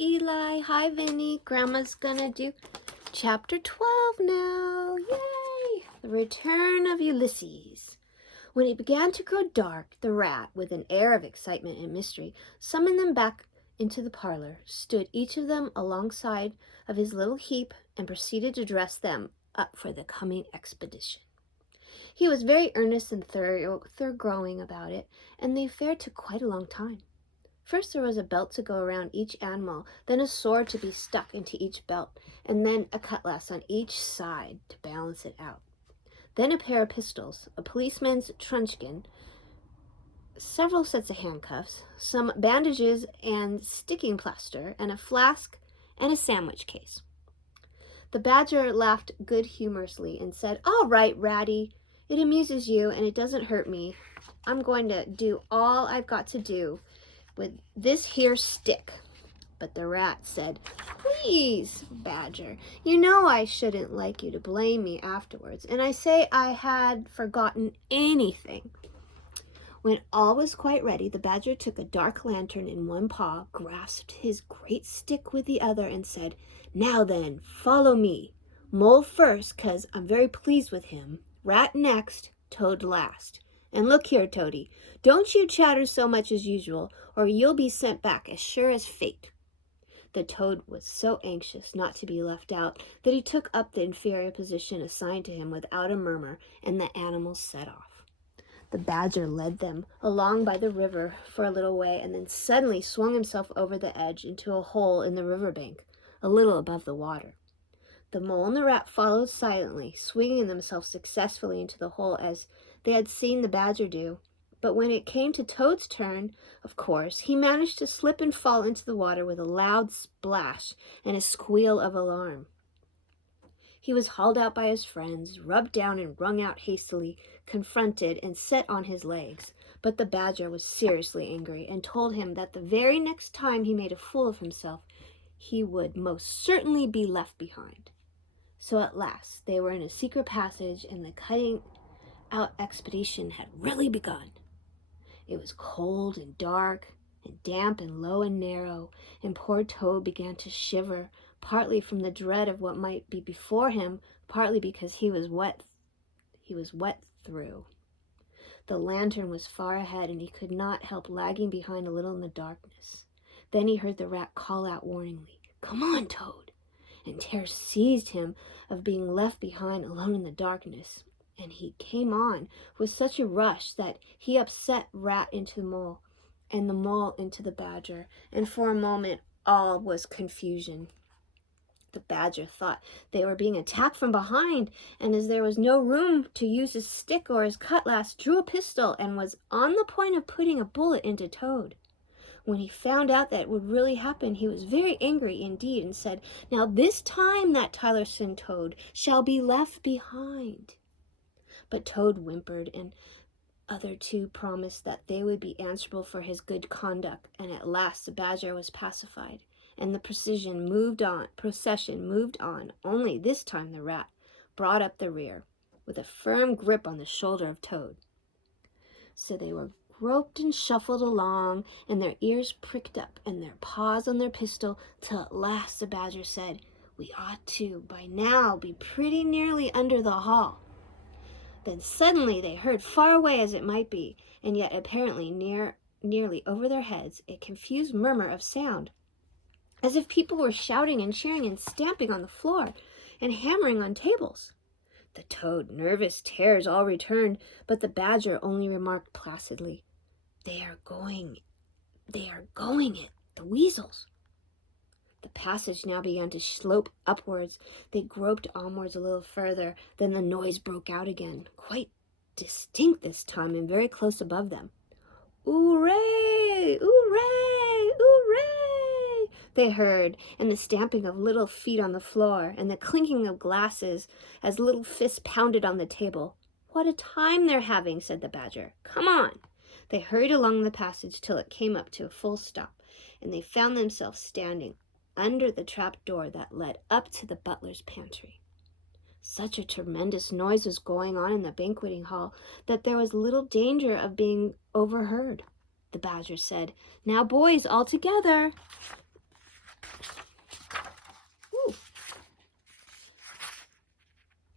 Eli. Hi, Vinny. Grandma's gonna do chapter 12 now. Yay! The return of Ulysses. When it began to grow dark, the rat, with an air of excitement and mystery, summoned them back into the parlor, stood each of them alongside of his little heap, and proceeded to dress them up for the coming expedition. He was very earnest and thoroughgoing about it, and the affair took quite a long time. First there was a belt to go around each animal, then a sword to be stuck into each belt, and then a cutlass on each side to balance it out. Then a pair of pistols, a policeman's truncheon, several sets of handcuffs, some bandages and sticking plaster, and a flask and a sandwich case. The badger laughed good-humorously and said, "All right, Ratty, it amuses you and it doesn't hurt me. I'm going to do all I've got to do with this here stick." But the rat said, "Please, Badger, you know I shouldn't like you to blame me afterwards, and I say I had forgotten anything." When all was quite ready, the badger took a dark lantern in one paw, grasped his great stick with the other, and said, "Now then, follow me. Mole first, 'cause I'm very pleased with him. Rat next, Toad last. And look here, Toady, don't you chatter so much as usual, or you'll be sent back as sure as fate." The Toad was so anxious not to be left out that he took up the inferior position assigned to him without a murmur, and the animals set off. The badger led them along by the river for a little way, and then suddenly swung himself over the edge into a hole in the river bank, a little above the water. The mole and the rat followed silently, swinging themselves successfully into the hole as they had seen the badger do. But when it came to Toad's turn, of course, he managed to slip and fall into the water with a loud splash and a squeal of alarm. He was hauled out by his friends, rubbed down and wrung out hastily, confronted and set on his legs. But the badger was seriously angry and told him that the very next time he made a fool of himself, he would most certainly be left behind. So at last they were in a secret passage, and the cutting out expedition had really begun. It was cold and dark and damp and low and narrow, and poor Toad began to shiver, partly from the dread of what might be before him, partly because he was wet through. The lantern was far ahead, and he could not help lagging behind a little in the darkness. Then he heard the rat call out warningly, "Come on, Toad!" And terror seized him of being left behind alone in the darkness, and he came on with such a rush that he upset Rat into the mole, and the mole into the badger, and for a moment all was confusion. The badger thought they were being attacked from behind, and as there was no room to use his stick or his cutlass, drew a pistol and was on the point of putting a bullet into Toad. When he found out that it would really happen, he was very angry indeed, and said, "Now this time that tiresome Toad shall be left behind." But Toad whimpered, and other two promised that they would be answerable for his good conduct, and at last the badger was pacified, and the procession moved on, only this time the rat brought up the rear, with a firm grip on the shoulder of Toad. So they were groped and shuffled along, and their ears pricked up, and their paws on their pistol, till at last the badger said, "We ought to, by now, be pretty nearly under the hall." Then suddenly they heard, far away as it might be, and yet apparently nearly over their heads, a confused murmur of sound, as if people were shouting and cheering and stamping on the floor and hammering on tables. The Toad, nervous terrors all returned, but the badger only remarked placidly, They are going it, the weasels." The passage now began to slope upwards. They groped onwards a little further, then the noise broke out again, quite distinct this time, and very close above them. "Hooray! Hooray! Hooray!" they heard, and the stamping of little feet on the floor, and the clinking of glasses as little fists pounded on the table. "What a time they're having," said the badger. "Come on." They hurried along the passage till it came up to a full stop, and they found themselves standing under the trap door that led up to the butler's pantry. Such a tremendous noise was going on in the banqueting hall that there was little danger of being overheard. The badger said, "Now, boys, all together."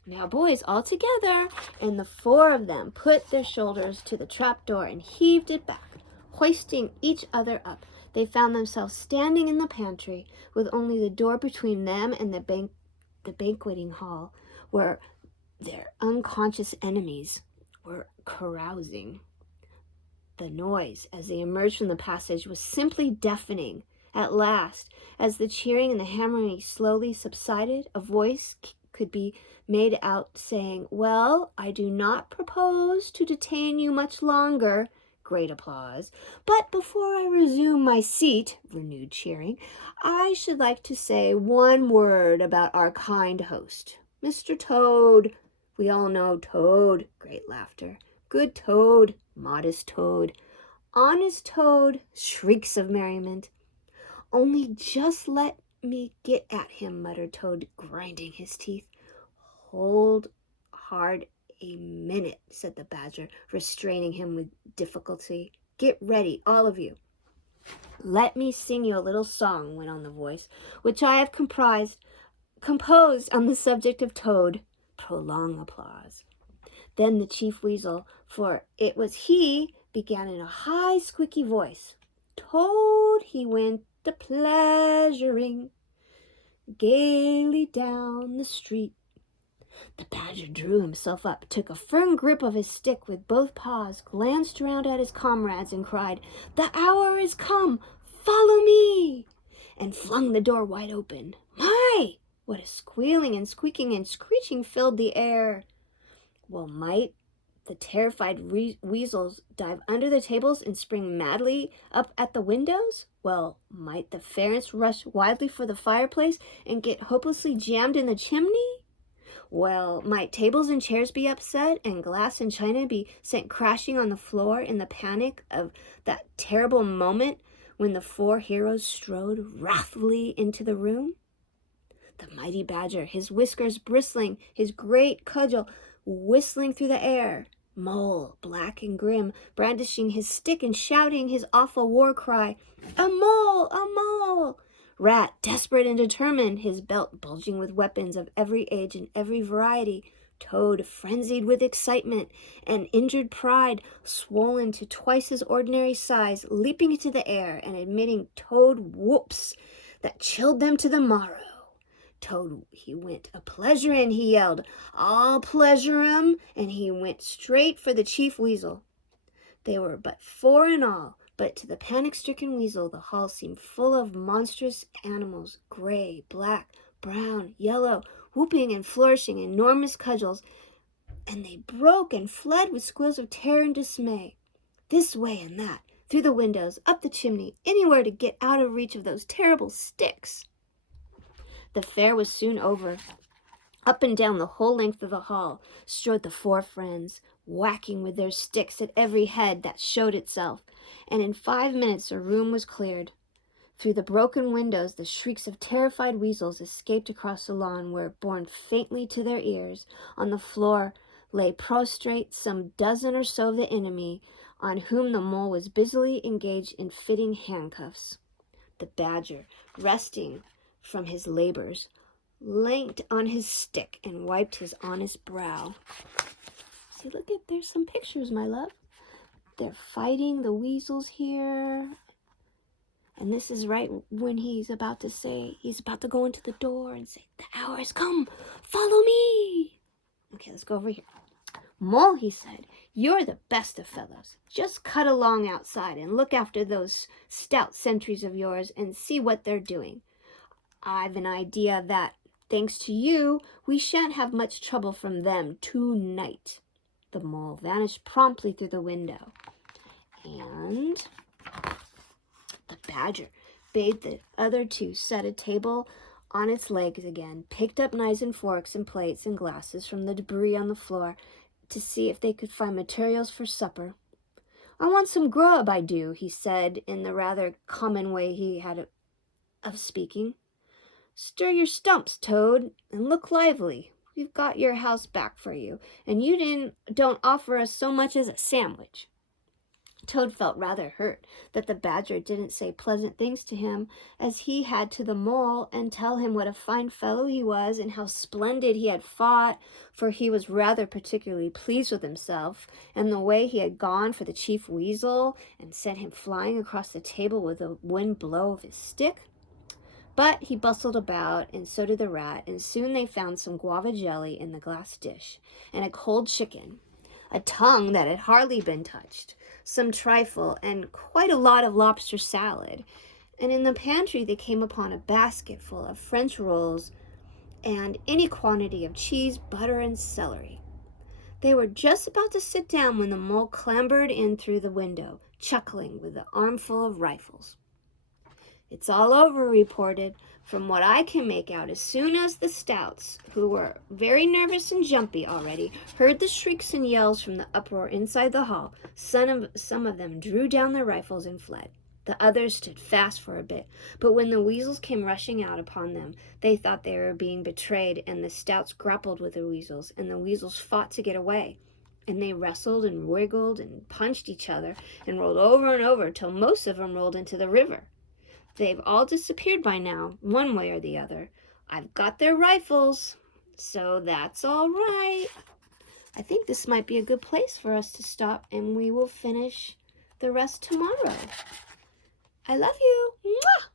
Now, boys, all together, and the four of them put their shoulders to the trapdoor and heaved it back, hoisting each other up. They found themselves standing in the pantry, with only the door between them and the banqueting hall, where their unconscious enemies were carousing. The noise, as they emerged from the passage, was simply deafening. At last, as the cheering and the hammering slowly subsided, a voice could be made out saying, "Well, I do not propose to detain you much longer." Great applause. "But before I resume my seat," renewed cheering, "I should like to say one word about our kind host, Mr. Toad." We all know Toad. Great laughter. Good Toad. Modest Toad. Honest Toad. Shrieks of merriment. "Only just let me get at him," muttered Toad, grinding his teeth. "Hold hard a minute," said the Badger, restraining him with difficulty. "Get ready, all of you." "Let me sing you a little song," went on the voice, "which I have composed on the subject of Toad." Prolonged applause. Then the Chief Weasel, for it was he, began in a high, squeaky voice. "Toad, he went a-pleasuring gaily down the street." The Badger drew himself up, took a firm grip of his stick with both paws, glanced round at his comrades, and cried, "The hour is come! Follow me!" and flung the door wide open. My! What a squealing and squeaking and screeching filled the air! Well, might the terrified weasels dive under the tables and spring madly up at the windows? Well, might the ferrets rush wildly for the fireplace and get hopelessly jammed in the chimney? Well, might tables and chairs be upset and glass and china be sent crashing on the floor in the panic of that terrible moment when the four heroes strode wrathfully into the room? The mighty Badger, his whiskers bristling, his great cudgel whistling through the air. Mole, black and grim, brandishing his stick and shouting his awful war cry, "A mole! A mole!" Rat, desperate and determined, his belt bulging with weapons of every age and every variety. Toad, frenzied with excitement and injured pride, swollen to twice his ordinary size, leaping into the air and emitting Toad whoops that chilled them to the marrow. Toad, he went a-pleasurin', he yelled, "I'll pleasure 'em," and he went straight for the Chief Weasel. They were but four in all, but to the panic-stricken weasel the hall seemed full of monstrous animals, gray, black, brown, yellow, whooping and flourishing enormous cudgels, and they broke and fled with squeals of terror and dismay, this way and that, through the windows, up the chimney, anywhere to get out of reach of those terrible sticks. The fair was soon over. Up and down the whole length of the hall strode the four friends, whacking with their sticks at every head that showed itself, and in 5 minutes the room was cleared. Through the broken windows the shrieks of terrified weasels escaped across the lawn, where, borne faintly to their ears, on the floor lay prostrate some dozen or so of the enemy, on whom the mole was busily engaged in fitting handcuffs. The Badger, resting from his labors, leant on his stick and wiped his honest brow. See, look at, there's some pictures, my love. They're fighting the weasels here. And this is right when he's about to go into the door and say, "The hour has come, follow me." Okay, let's go over here. "Mole," he said, "you're the best of fellows. Just cut along outside and look after those stout sentries of yours and see what they're doing. I've an idea that, thanks to you, we shan't have much trouble from them tonight." The mole vanished promptly through the window, and the Badger bade the other two set a table on its legs again, picked up knives and forks and plates and glasses from the debris on the floor to see if they could find materials for supper. "I want some grub, I do," he said in the rather common way he had of speaking. "Stir your stumps, Toad, and look lively. We've got your house back for you, and you don't offer us so much as a sandwich." Toad felt rather hurt that the badger didn't say pleasant things to him as he had to the mole and tell him what a fine fellow he was and how splendid he had fought, for he was rather particularly pleased with himself and the way he had gone for the chief weasel and sent him flying across the table with a wind blow of his stick. But he bustled about, and so did the rat, and soon they found some guava jelly in the glass dish, and a cold chicken, a tongue that had hardly been touched, some trifle, and quite a lot of lobster salad. And in the pantry they came upon a basket full of French rolls and any quantity of cheese, butter, and celery. They were just about to sit down when the mole clambered in through the window, chuckling with an armful of rifles. "It's all over," reported. "From what I can make out, as soon as the Stouts, who were very nervous and jumpy already, heard the shrieks and yells from the uproar inside the hall, some of them drew down their rifles and fled. The others stood fast for a bit, but when the weasels came rushing out upon them, they thought they were being betrayed, and the Stouts grappled with the weasels, and the weasels fought to get away. And they wrestled and wiggled and punched each other and rolled over and over till most of them rolled into the river. They've all disappeared by now, one way or the other. I've got their rifles, so that's all right." I think this might be a good place for us to stop, and we will finish the rest tomorrow. I love you. Mwah!